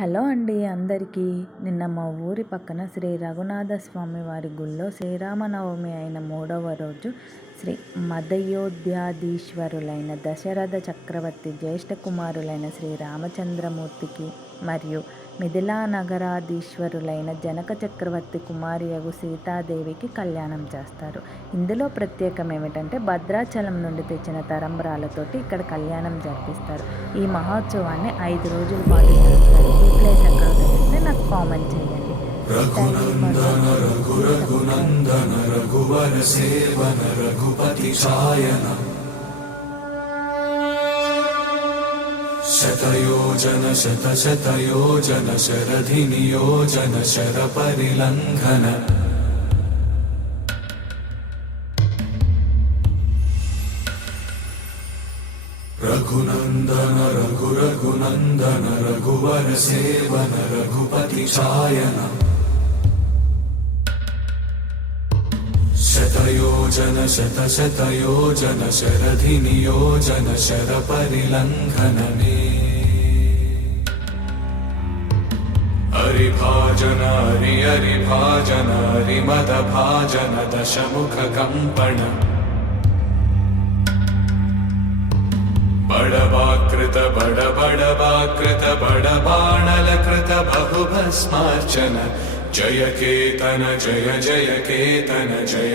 Hello అండి అందరికీ. నిన్న మా ఊరి పక్కన శ్రీ రఘునాథ స్వామి వారి గుళ్ళో శ్రీరామనవమి అయిన 3వ రోజు శ్రీ మదయోధ్యాధీశ్వరులైన దశరథ చక్రవర్తి జ్యేష్ఠ కుమారులైన శ్రీ రామచంద్రమూర్తికి మరియు మిథిలా నగరాధీశ్వరులైన జనక చక్రవర్తి కుమారియగు సీతాదేవికి కళ్యాణం చేస్తారు. ఇందులో ప్రత్యేకం ఏమిటంటే భద్రాచలం నుండి తెచ్చిన తరంబ్రాలతోటి ఇక్కడ కళ్యాణం జరిపిస్తారు. ఈ మహోత్సవాన్ని 5 రోజుల పాటు జరుపుతారు. ఈ ప్లేస్ ఎక్కడో తెలిస్తే నాకు కామెంట్ చేయండి. శతయోజన శతశతయోజన శరధి నియోజన శర పరిలంఘన రఘునందన రఘునందన రఘువర సేవన రఘుపతి ఛాయన శతయోజన శతశతయోజన శరధి నియోజన శర పరిలంఘననే హరిభాజన హరిభాజన హరిమద భాజన దశముఖ కంపణ బడబాకృత బడబడబాకృత బడబాణలకృత బహుభస్మార్చన జయ కేతన జయ జయ కేతన జయ